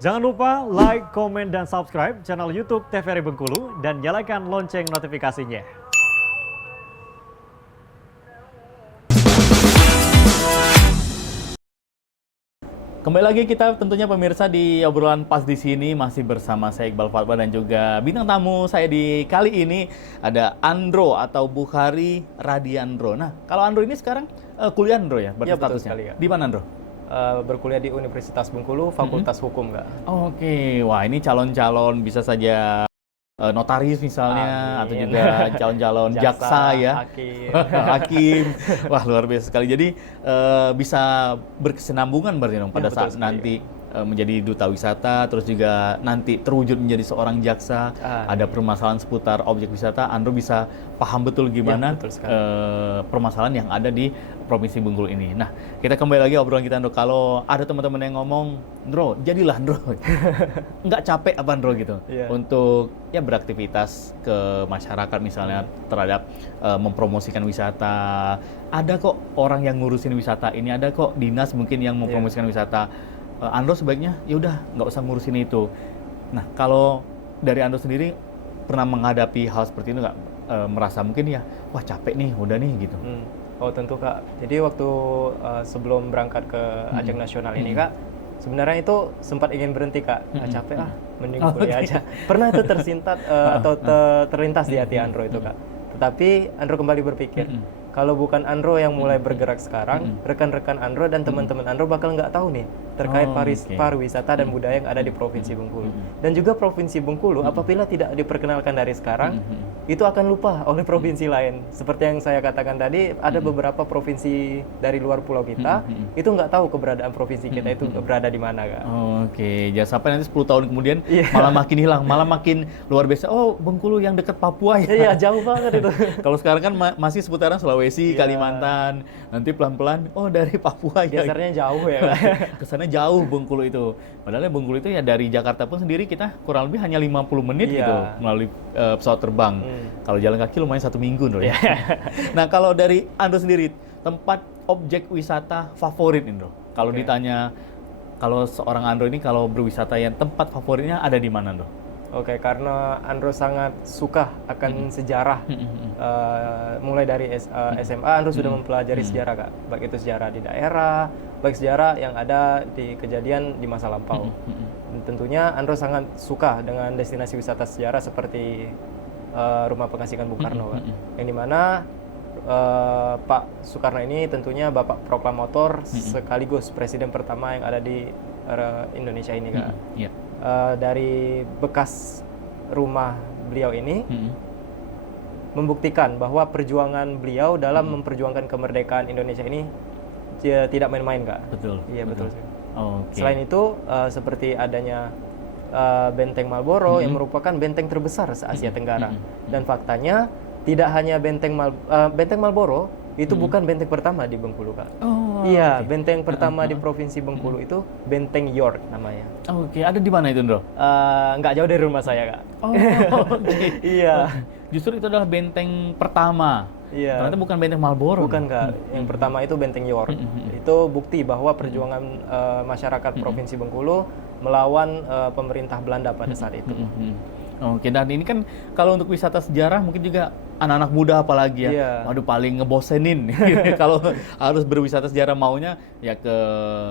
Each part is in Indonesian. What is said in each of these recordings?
Jangan lupa like, komen, dan subscribe channel YouTube TVRI Bengkulu dan nyalakan lonceng notifikasinya. Kembali lagi kita tentunya pemirsa di obrolan pas di sini masih bersama saya Iqbal Fatwa dan juga bintang tamu saya di kali ini ada Andro atau Bukhari Radiandro. Nah, kalau Andro ini sekarang kuliah Andro ya, berarti Iya, betul statusnya. sekali, Kak. Di mana Andro? Berkuliah di Universitas Bengkulu, Fakultas Hukum, Kak. Oke, wah ini calon-calon bisa saja notaris misalnya, Amin. atau juga calon-calon jaksa ya, hakim. hakim. Wah luar biasa sekali. Jadi bisa berkesinambungan berarti dong pada Ya, betul saat sekali. nanti menjadi duta wisata, terus juga nanti terwujud menjadi seorang jaksa, ada permasalahan seputar objek wisata, Andro bisa paham betul gimana Ya, betul sekali. permasalahan yang ada di Provinsi Bengkulu ini. Nah, kita kembali lagi obrolan kita, Andro. Kalau ada teman-teman yang ngomong, Andro, jadilah Andro. Nggak capek apa Andro gitu? Iya. Untuk ya beraktivitas ke masyarakat misalnya terhadap mempromosikan wisata. Ada kok orang yang ngurusin wisata ini, ada kok dinas mungkin yang mempromosikan wisata. Andro sebaiknya ya udah nggak usah ngurusin itu. Nah, kalau dari Andro sendiri pernah menghadapi hal seperti itu nggak? Merasa mungkin ya, wah capek nih, udah nih gitu. Oh tentu, Kak. Jadi waktu sebelum berangkat ke ajang nasional ini, Kak, sebenarnya itu sempat ingin berhenti, Kak. Capek ah, mending kuliah aja. Pernah itu tersintat atau terlintas di hati Andro itu, Kak. Tetapi Andro kembali berpikir, kalau bukan Andro yang mulai bergerak sekarang, rekan-rekan Andro dan teman-teman Andro bakal nggak tahu nih terkait pariwisata dan budaya yang ada di Provinsi Bengkulu. Dan juga Provinsi Bengkulu apabila tidak diperkenalkan dari sekarang, itu akan lupa oleh provinsi lain. Seperti yang saya katakan tadi, ada beberapa provinsi dari luar pulau kita, itu nggak tahu keberadaan provinsi kita itu berada di mana, Kak. Oke, jangan sampai nanti 10 tahun kemudian Iya. malah makin hilang, malah makin luar biasa. Oh, Bengkulu yang dekat Papua ya. Iya, jauh banget itu. Kalau sekarang kan masih seputaran Sulawesi, Iya. Kalimantan. Nanti pelan-pelan, oh dari Papua ya. Gesernya jauh ya, Kak. Kesannya jauh Bengkulu itu. Padahal Bengkulu itu ya dari Jakarta pun sendiri kita kurang lebih hanya 50 menit Iya. gitu melalui pesawat terbang. Kalau jalan kaki lumayan 1 minggu Indro ya. Iya. Nah, kalau dari Andro sendiri, tempat objek wisata favorit Indro. Kalau Oke. ditanya, kalau seorang Andro ini kalau berwisata yang tempat favoritnya ada di mana Indro? Oke, karena Andro sangat suka akan sejarah. Mulai dari SMA, Andro sudah mempelajari sejarah, Kak. Baik itu sejarah di daerah, baik sejarah yang ada di kejadian di masa lampau. Dan tentunya Andro sangat suka dengan destinasi wisata sejarah seperti Rumah Pengasihan Bung Karno, Kak. Yang dimana Pak Soekarno ini tentunya Bapak Proklamator sekaligus Presiden pertama yang ada di Indonesia ini, Kak. Iya. Dari bekas rumah beliau ini membuktikan bahwa perjuangan beliau dalam memperjuangkan kemerdekaan Indonesia ini tidak main-main, Kak. Betul. Iya, betul sih. Oke. Selain itu seperti adanya Benteng Marlboro yang merupakan benteng terbesar se-Asia Tenggara. Dan faktanya tidak hanya Benteng Marlboro itu bukan benteng pertama di Bengkulu, Kak. Oh, Iya, benteng pertama di Provinsi Bengkulu itu Benteng York namanya. Oke, ada di mana itu Indro? Nggak jauh dari rumah saya, Kak. Oh, oke. Iya. Justru itu adalah benteng pertama. Iya. Ternyata bukan benteng Marlboro. Bukan, Kak. Yang pertama itu Benteng York. Itu bukti bahwa perjuangan masyarakat Provinsi Bengkulu melawan pemerintah Belanda pada saat itu. Oke, dan ini kan kalau untuk wisata sejarah mungkin juga anak-anak muda apalagi ya. Iya. Waduh, paling ngebosenin. Kalau harus berwisata sejarah maunya ya ke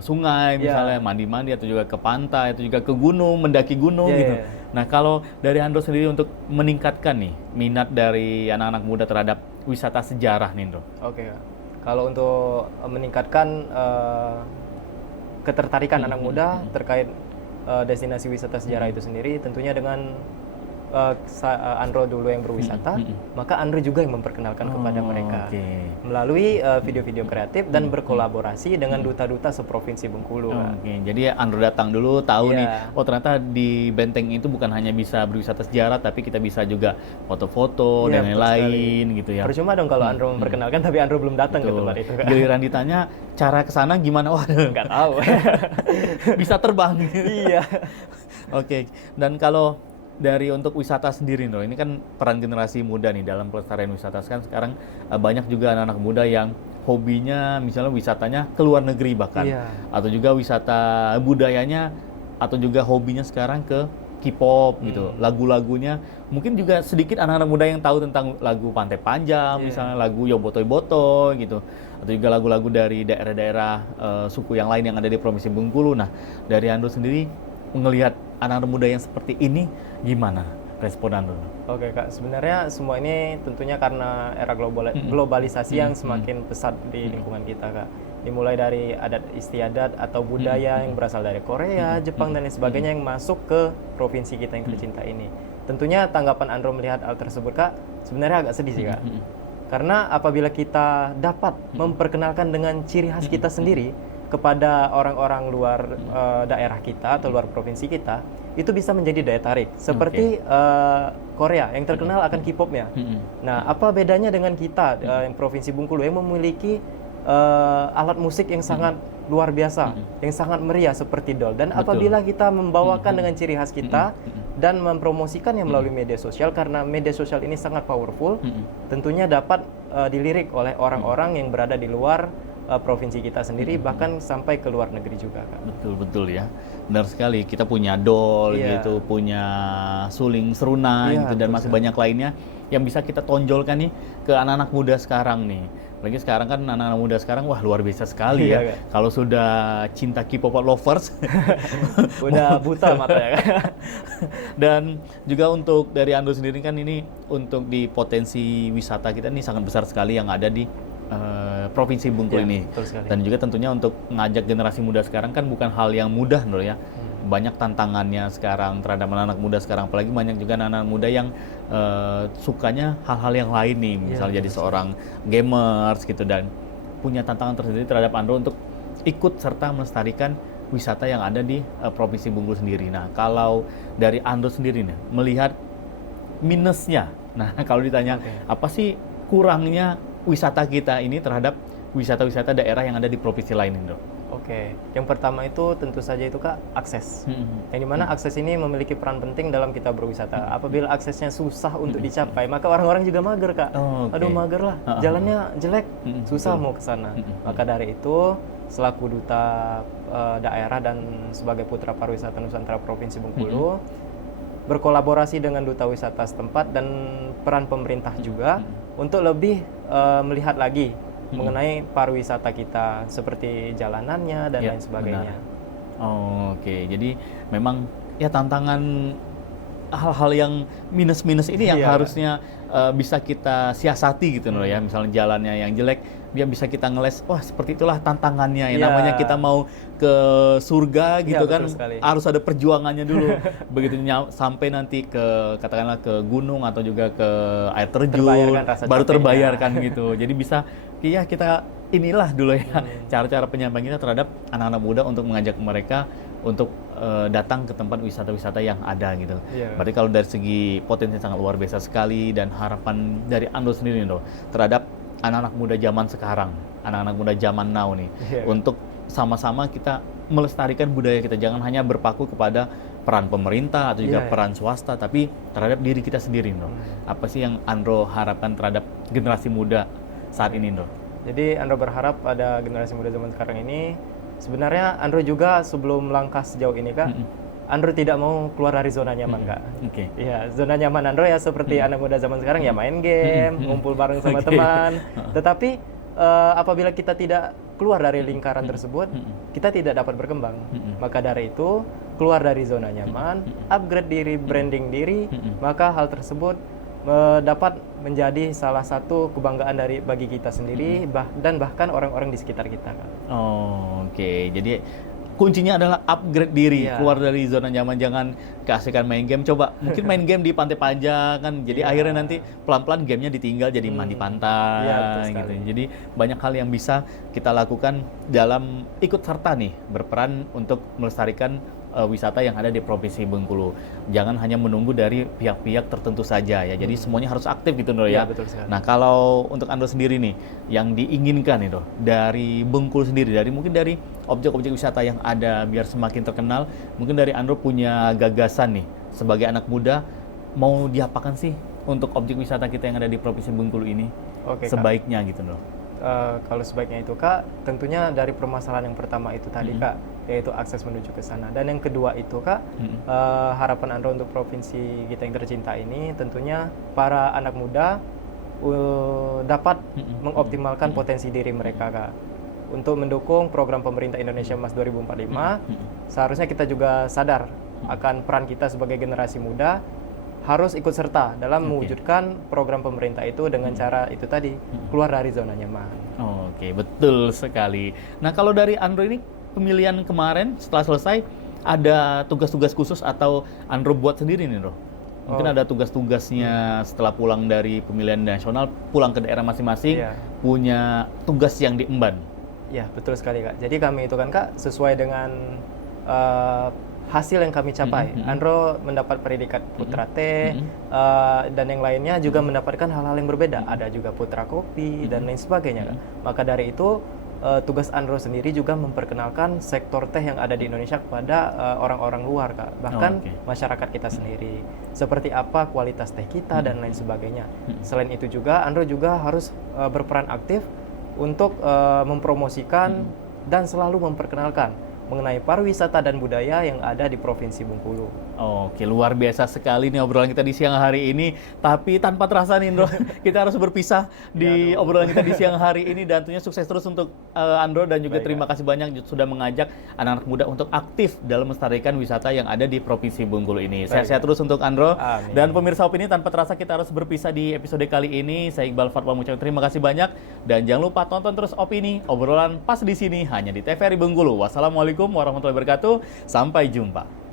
sungai misalnya, mandi-mandi, atau juga ke pantai, atau juga ke gunung, mendaki gunung Iya, gitu. iya. Nah, kalau dari Andro sendiri untuk meningkatkan nih minat dari anak-anak muda terhadap wisata sejarah nih, Andro. Oke, Kak. Kalau untuk meningkatkan ketertarikan anak muda terkait destinasi wisata sejarah itu sendiri, tentunya dengan Andro dulu yang berwisata, maka Andro juga yang memperkenalkan kepada mereka melalui video-video kreatif dan berkolaborasi dengan duta-duta seprovinsi Bengkulu. Oke, jadi Andro datang dulu tahu Iya. nih, oh ternyata di benteng itu bukan hanya bisa berwisata sejarah, tapi kita bisa juga foto-foto Iya, dan betul lain-lain gitu ya. Percuma dong kalau Andro memperkenalkan, tapi Andro belum datang ke tempat itu, Kak. Giliran ditanya cara ke sana gimana? Waduh, Nggak tahu. bisa terbang. Iya. Oke, dan kalau dari untuk wisata sendiri, Ndro, ini kan peran generasi muda nih dalam pelestarian wisata. Sekarang banyak juga anak-anak muda yang hobinya misalnya wisatanya ke luar negeri bahkan, Iya. atau juga wisata budayanya atau juga hobinya sekarang ke K-pop gitu. Lagu-lagunya mungkin juga sedikit anak-anak muda yang tahu tentang lagu Pantai Panjang, misalnya lagu Yobotoy Boto gitu. Atau juga lagu-lagu dari daerah-daerah suku yang lain yang ada di Provinsi Bengkulu. Nah, dari Andro sendiri melihat anak-anak muda yang seperti ini gimana respon Andro? Oke Kak, sebenarnya semua ini tentunya karena era globalisasi yang semakin pesat di lingkungan kita Kak. Dimulai dari adat istiadat atau budaya yang berasal dari Korea, Jepang dan lain sebagainya yang masuk ke provinsi kita yang tercinta ini. Tentunya tanggapan Andro melihat hal tersebut Kak, sebenarnya agak sedih sih Kak. Karena apabila kita dapat memperkenalkan dengan ciri khas kita sendiri kepada orang-orang luar daerah kita atau luar provinsi kita, itu bisa menjadi daya tarik. Seperti Korea yang terkenal akan K-popnya. Nah, apa bedanya dengan kita yang provinsi Bengkulu yang memiliki alat musik yang sangat luar biasa, yang sangat meriah seperti dol. Dan apabila kita membawakan dengan ciri khas kita dan mempromosikannya melalui media sosial, karena media sosial ini sangat powerful, tentunya dapat dilirik oleh orang-orang yang berada di luar provinsi kita sendiri, bahkan sampai ke luar negeri juga Kak. Betul ya, benar sekali. Kita punya dol gitu, punya suling seruna gitu, dan masih banyak lainnya yang bisa kita tonjolkan nih ke anak-anak muda sekarang nih. Apalagi sekarang kan anak-anak muda sekarang wah luar biasa sekali ya. Kalau sudah cinta K-pop lovers udah buta matanya kan. Dan juga untuk dari Andro sendiri kan ini untuk di potensi wisata kita ini sangat besar sekali yang ada di Provinsi Bengkulu ini. Dan juga tentunya untuk mengajak generasi muda sekarang kan bukan hal yang mudah Nur ya. Banyak tantangannya sekarang terhadap anak-anak muda sekarang, apalagi banyak juga anak-anak muda yang sukanya hal-hal yang lain nih, misalnya jadi seorang gamers gitu, dan punya tantangan tersendiri terhadap Andro untuk ikut serta melestarikan wisata yang ada di Provinsi Bengkulu sendiri. Nah, kalau dari Andro sendiri nih melihat minusnya, nah kalau ditanya apa sih kurangnya wisata kita ini terhadap wisata-wisata daerah yang ada di provinsi lain Andro? Oke, yang pertama itu tentu saja itu Kak, akses. Yang dimana akses ini memiliki peran penting dalam kita berwisata. Apabila aksesnya susah untuk dicapai, maka orang-orang juga mager Kak. Aduh mager lah, jalannya jelek, susah mau ke sana. Maka dari itu, selaku duta daerah dan sebagai putra pariwisata Nusantara Provinsi Bengkulu, berkolaborasi dengan duta wisata setempat dan peran pemerintah juga untuk lebih melihat lagi mengenai pariwisata kita, seperti jalanannya dan lain sebagainya. Oke, jadi memang ya tantangan hal-hal yang minus-minus ini yang harusnya bisa kita siasati gitu loh ya. Misalnya jalannya yang jelek, dia bisa kita ngeles, wah seperti itulah tantangannya ya. Namanya kita mau ke surga gitu kan, harus ada perjuangannya dulu. Begitu sampai nanti ke katakanlah ke gunung atau juga ke air terjun, baru terbayarkan gitu. Jadi bisa kita inilah dulu ya cara-cara penyampaian kita terhadap anak-anak muda untuk mengajak mereka untuk datang ke tempat wisata-wisata yang ada gitu. Berarti kalau dari segi potensi sangat luar biasa sekali, dan harapan dari Andro sendiri loh terhadap anak-anak muda zaman sekarang, anak-anak muda zaman now nih, untuk sama-sama kita melestarikan budaya kita, jangan hanya berpaku kepada peran pemerintah atau juga peran swasta, tapi terhadap diri kita sendiri loh. Apa sih yang Andro harapkan terhadap generasi muda saat ini Andro? Jadi Andro berharap pada generasi muda zaman sekarang ini, sebenarnya Andro juga sebelum melangkah sejauh ini Kak, Andro tidak mau keluar dari zona nyaman Kak. Iya, zona nyaman Andro ya seperti anak muda zaman sekarang ya main game, ngumpul bareng sama teman. Tetapi apabila kita tidak keluar dari lingkaran tersebut, kita tidak dapat berkembang. Maka dari itu, keluar dari zona nyaman, upgrade diri, branding diri, maka hal tersebut dapat menjadi salah satu kebanggaan bagi kita sendiri dan bahkan orang-orang di sekitar kita Kak. Oke, jadi kuncinya adalah upgrade diri, keluar dari zona nyaman, jangan keasikan main game. Coba mungkin main game di Pantai Panjang kan, jadi akhirnya nanti pelan-pelan gamenya ditinggal jadi mandi pantai gitu. Jadi banyak hal yang bisa kita lakukan dalam ikut serta nih, berperan untuk melestarikan wisata yang ada di Provinsi Bengkulu. Jangan hanya menunggu dari pihak-pihak tertentu saja ya. Jadi semuanya harus aktif gitu Nur ya. Betul sekali. Nah, kalau untuk Andro sendiri nih yang diinginkan nih dari Bengkulu sendiri, mungkin dari objek-objek wisata yang ada biar semakin terkenal, mungkin dari Andro punya gagasan nih sebagai anak muda, mau diapakan sih untuk objek wisata kita yang ada di Provinsi Bengkulu ini? Sebaiknya Kak. Gitu Nur. Kalau sebaiknya itu Kak, tentunya dari permasalahan yang pertama itu tadi Kak, yaitu akses menuju ke sana. Dan yang kedua itu Kak, harapan Andro untuk provinsi kita yang tercinta ini tentunya para anak muda dapat mengoptimalkan potensi diri mereka Kak. Untuk mendukung program pemerintah Indonesia Emas 2045, seharusnya kita juga sadar akan peran kita sebagai generasi muda harus ikut serta dalam mewujudkan program pemerintah itu dengan cara itu tadi, keluar dari zona nyaman. Oke, betul sekali. Nah, kalau dari Andro ini pemilihan kemarin setelah selesai ada tugas-tugas khusus atau Andro buat sendiri nih, Bro? Mungkin ada tugas-tugasnya setelah pulang dari pemilihan nasional, pulang ke daerah masing-masing, punya tugas yang diemban. Ya, betul sekali Kak. Jadi kami itu kan Kak sesuai dengan hasil yang kami capai. Andro mendapat predikat Putra Teh dan yang lainnya juga mendapatkan hal-hal yang berbeda. Ada juga Putra Kopi dan lain sebagainya Kak. Maka dari itu tugas Andro sendiri juga memperkenalkan sektor teh yang ada di Indonesia kepada orang-orang luar Kak. Bahkan masyarakat kita sendiri. Seperti apa kualitas teh kita dan lain sebagainya. Selain itu juga Andro juga harus berperan aktif untuk mempromosikan dan selalu memperkenalkan mengenai pariwisata dan budaya yang ada di Provinsi Bengkulu. Oke, luar biasa sekali nih obrolan kita di siang hari ini. Tapi tanpa terasa nih, Andro, kita harus berpisah di obrolan kita di siang hari ini. Dan tentunya sukses terus untuk Andro dan juga terima kasih banyak sudah mengajak anak-anak muda untuk aktif dalam melestarikan wisata yang ada di Provinsi Bengkulu ini. Sehat-sehat terus untuk Andro. Amin. Dan pemirsa Opini, tanpa terasa kita harus berpisah di episode kali ini. Saya Iqbal Fatwa mengucapkan terima kasih banyak. Dan jangan lupa tonton terus Opini, obrolan pas di sini hanya di TVRI Bengkulu. Wassalamualaikum warahmatullahi wabarakatuh. Sampai jumpa.